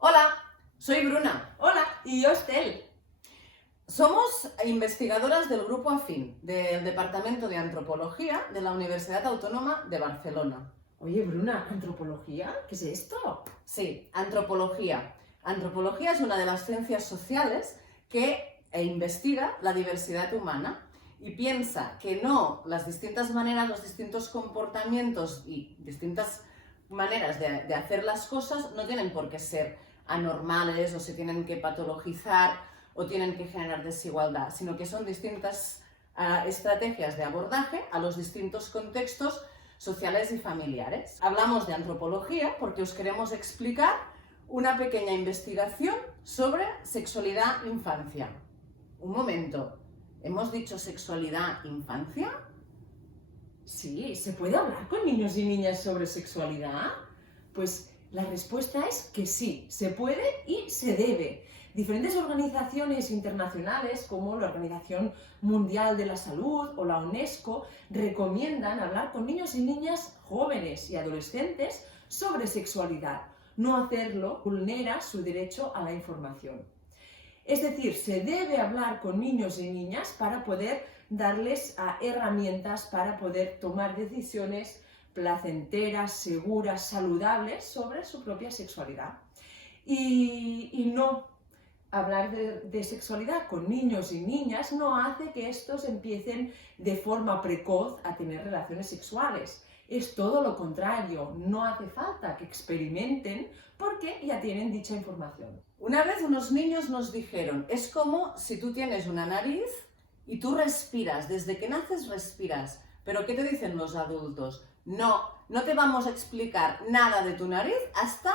Hola, soy Bruna. Hola, y yo Estel. Somos investigadoras del Grupo Afín, del Departamento de Antropología de la Universidad Autónoma de Barcelona. Oye, Bruna, ¿antropología? ¿Qué es esto? Sí, antropología. Antropología es una de las ciencias sociales que investiga la diversidad humana y piensa que no las distintas maneras, los distintos comportamientos y distintas maneras de hacer las cosas no tienen por qué ser anormales o se tienen que patologizar o tienen que generar desigualdad, sino que son distintas estrategias de abordaje a los distintos contextos sociales y familiares. Hablamos de antropología porque os queremos explicar una pequeña investigación sobre sexualidad e infancia. Un momento, ¿hemos dicho sexualidad e infancia? Sí, ¿se puede hablar con niños y niñas sobre sexualidad? Pues la respuesta es que sí, se puede y se debe. Diferentes organizaciones internacionales como la Organización Mundial de la Salud o la UNESCO recomiendan hablar con niños y niñas jóvenes y adolescentes sobre sexualidad. No hacerlo vulnera su derecho a la información. Es decir, se debe hablar con niños y niñas para poder darles herramientas para poder tomar decisiones placenteras, seguras, saludables sobre su propia sexualidad. Y no hablar de sexualidad con niños y niñas no hace que estos empiecen de forma precoz a tener relaciones sexuales. Es todo lo contrario, no hace falta que experimenten porque ya tienen dicha información. Una vez unos niños nos dijeron, es como si tú tienes una nariz y tú respiras, desde que naces respiras, pero ¿qué te dicen los adultos? No te vamos a explicar nada de tu nariz hasta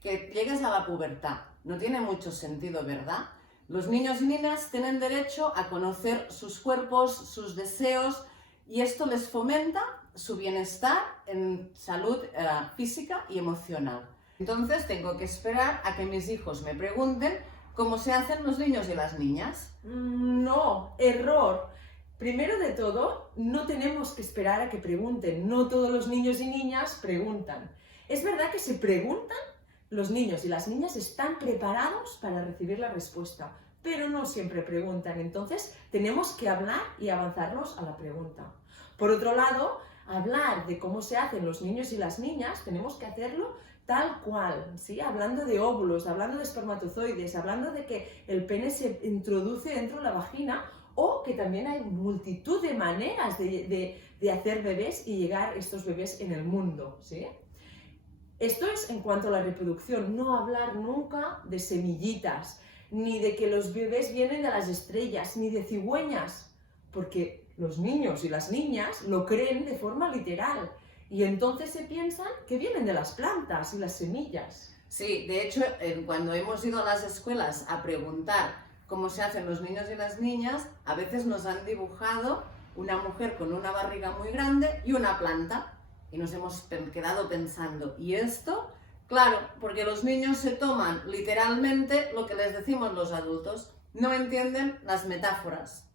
que llegues a la pubertad. No tiene mucho sentido, ¿verdad? Los niños y niñas tienen derecho a conocer sus cuerpos, sus deseos, y esto les fomenta su bienestar en salud física y emocional. Entonces tengo que esperar a que mis hijos me pregunten cómo se hacen los niños y las niñas. No, error. Primero de todo, no tenemos que esperar a que pregunten. No todos los niños y niñas preguntan. Es verdad que se preguntan, los niños y las niñas están preparados para recibir la respuesta, pero no siempre preguntan. Entonces, tenemos que hablar y avanzarnos a la pregunta. Por otro lado, hablar de cómo se hacen los niños y las niñas, tenemos que hacerlo tal cual, ¿sí? Hablando de óvulos, hablando de espermatozoides, hablando de que el pene se introduce dentro de la vagina o que también hay multitud de maneras de hacer bebés y llegar estos bebés en el mundo, ¿sí? Esto es en cuanto a la reproducción, no hablar nunca de semillitas, ni de que los bebés vienen de las estrellas, ni de cigüeñas, porque los niños y las niñas lo creen de forma literal y entonces se piensan que vienen de las plantas y las semillas. Sí, de hecho, cuando hemos ido a las escuelas a preguntar cómo se hacen los niños y las niñas, a veces nos han dibujado una mujer con una barriga muy grande y una planta. Y nos hemos quedado pensando, ¿y esto? Claro, porque los niños se toman literalmente lo que les decimos los adultos, no entienden las metáforas.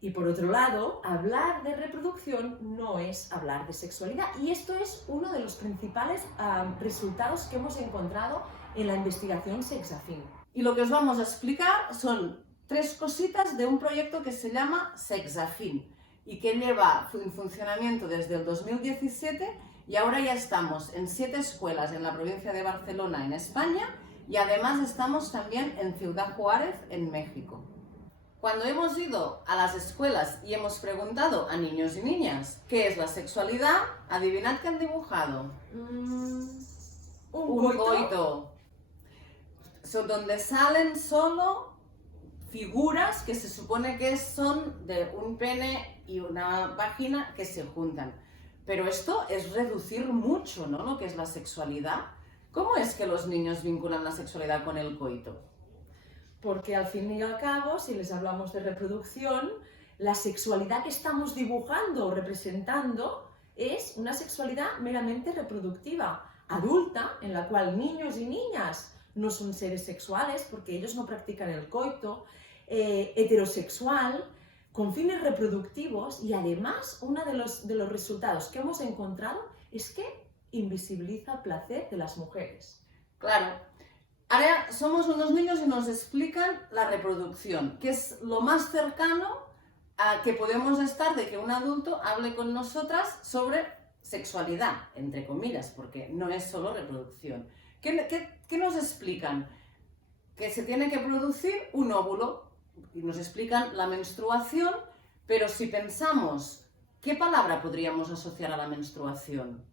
Y por otro lado, hablar de reproducción no es hablar de sexualidad. Y esto es uno de los principales resultados que hemos encontrado en la investigación Sexafin. Y lo que os vamos a explicar son 3 cositas de un proyecto que se llama Sexafin y que lleva en funcionamiento desde el 2017 y ahora ya estamos en 7 escuelas en la provincia de Barcelona, en España, y además estamos también en Ciudad Juárez, en México. Cuando hemos ido a las escuelas y hemos preguntado a niños y niñas qué es la sexualidad, adivinad qué han dibujado. Un coito. Donde salen solo figuras que se supone que son de un pene y una vagina que se juntan. Pero esto es reducir mucho, ¿no?, lo que es la sexualidad. ¿Cómo es que los niños vinculan la sexualidad con el coito? Porque al fin y al cabo, si les hablamos de reproducción, la sexualidad que estamos dibujando o representando es una sexualidad meramente reproductiva, adulta, en la cual niños y niñas no son seres sexuales porque ellos no practican el coito, heterosexual, con fines reproductivos, y además uno de los resultados que hemos encontrado es que invisibiliza el placer de las mujeres. Claro, Ahora somos unos niños y nos explican la reproducción, que es lo más cercano a que podemos estar de que un adulto hable con nosotras sobre sexualidad, entre comillas, porque no es solo reproducción. ¿Qué nos explican? Que se tiene que producir un óvulo y nos explican la menstruación, pero si pensamos, ¿qué palabra podríamos asociar a la menstruación?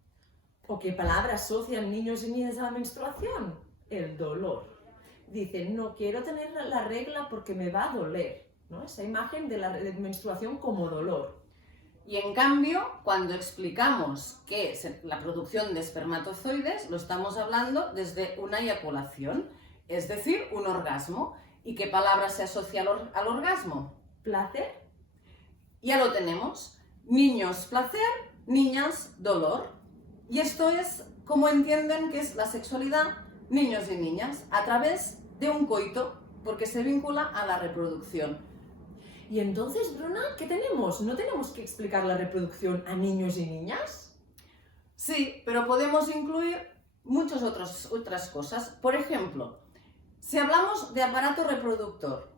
¿O qué palabra asocian niños y niñas a la menstruación? El dolor. Dicen, no quiero tener la regla porque me va a doler, ¿no? Esa imagen de la menstruación como dolor. Y en cambio, cuando explicamos que es la producción de espermatozoides, lo estamos hablando desde una eyaculación, es decir, un orgasmo. ¿Y qué palabra se asocia al orgasmo? ¿Placer? Ya lo tenemos. Niños, placer, niñas, dolor. Y esto es como entienden que es la sexualidad, niños y niñas, a través de un coito, porque se vincula a la reproducción. Y entonces, Bruna, ¿qué tenemos? ¿No tenemos que explicar la reproducción a niños y niñas? Sí, pero podemos incluir muchas otras cosas. Por ejemplo, si hablamos de aparato reproductor,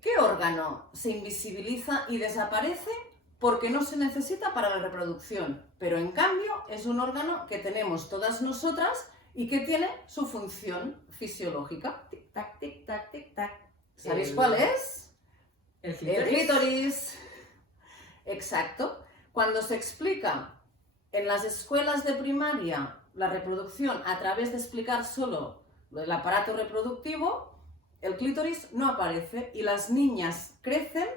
¿qué órgano se invisibiliza y desaparece porque no se necesita para la reproducción? Pero en cambio es un órgano que tenemos todas nosotras y que tiene su función fisiológica. Tic-tac, tic-tac, tic-tac. ¿Sabéis cuál es? El clítoris. El clítoris. Exacto. Cuando se explica en las escuelas de primaria la reproducción a través de explicar solo el aparato reproductivo, el clítoris no aparece y las niñas crecen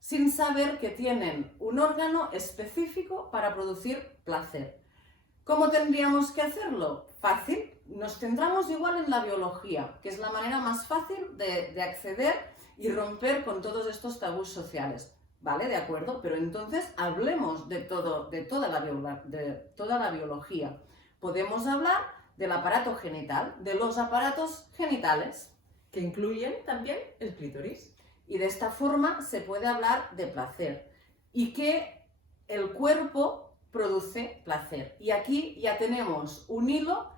sin saber que tienen un órgano específico para producir placer. ¿Cómo tendríamos que hacerlo? Fácil. Nos centramos igual en la biología, que es la manera más fácil de acceder y romper con todos estos tabús sociales. ¿Vale? De acuerdo, pero entonces hablemos de toda la biología. Podemos hablar del aparato genital, de los aparatos genitales. Que incluyen también el clítoris. Y de esta forma se puede hablar de placer y que el cuerpo produce placer. Y aquí ya tenemos un hilo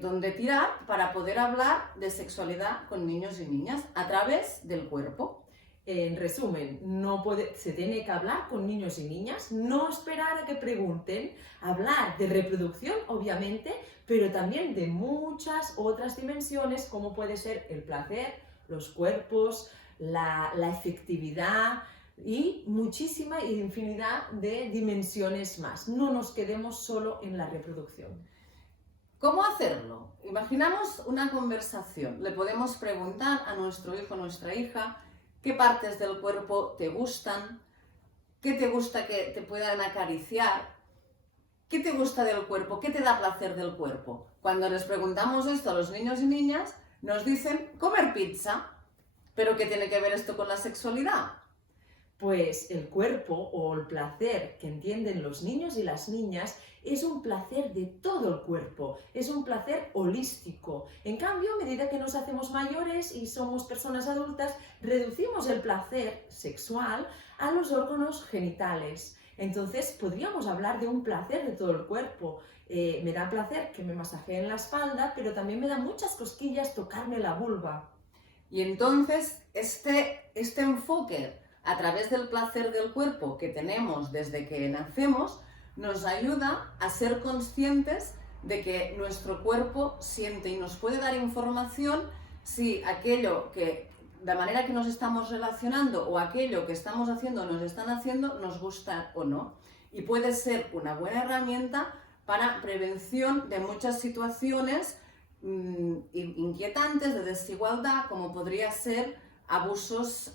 donde tirar para poder hablar de sexualidad con niños y niñas a través del cuerpo. En resumen, se tiene que hablar con niños y niñas, no esperar a que pregunten, hablar de reproducción, obviamente, pero también de muchas otras dimensiones, como puede ser el placer, los cuerpos, la efectividad y muchísima infinidad de dimensiones más. No nos quedemos solo en la reproducción. ¿Cómo hacerlo? Imaginamos una conversación. Le podemos preguntar a nuestro hijo o nuestra hija qué partes del cuerpo te gustan, qué te gusta que te puedan acariciar, qué te gusta del cuerpo, qué te da placer del cuerpo. Cuando les preguntamos esto a los niños y niñas, nos dicen comer pizza. ¿Pero qué tiene que ver esto con la sexualidad? Pues el cuerpo o el placer que entienden los niños y las niñas es un placer de todo el cuerpo, es un placer holístico. En cambio, a medida que nos hacemos mayores y somos personas adultas, reducimos el placer sexual a los órganos genitales. Entonces, podríamos hablar de un placer de todo el cuerpo. Me da placer que me masajeen la espalda, pero también me da muchas cosquillas tocarme la vulva. Y entonces, este enfoque a través del placer del cuerpo que tenemos desde que nacemos, nos ayuda a ser conscientes de que nuestro cuerpo siente y nos puede dar información si aquello que, de manera que nos estamos relacionando o aquello que estamos haciendo o nos están haciendo, nos gusta o no. Y puede ser una buena herramienta para prevención de muchas situaciones inquietantes de desigualdad, como podría ser abusos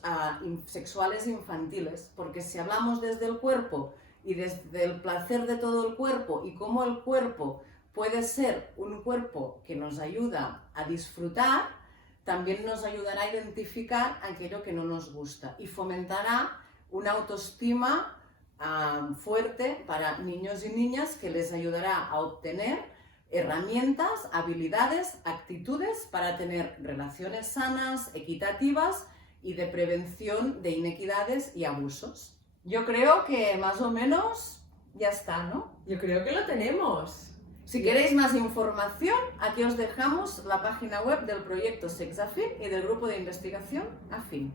sexuales infantiles, porque si hablamos desde el cuerpo y desde el placer de todo el cuerpo y cómo el cuerpo puede ser un cuerpo que nos ayuda a disfrutar, también nos ayudará a identificar aquello que no nos gusta y fomentará una autoestima fuerte para niños y niñas que les ayudará a obtener herramientas, habilidades, actitudes para tener relaciones sanas, equitativas y de prevención de inequidades y abusos. Yo creo que más o menos ya está, ¿no? Yo creo que lo tenemos. Si queréis más información, aquí os dejamos la página web del proyecto Sexafin y del grupo de investigación AFIN.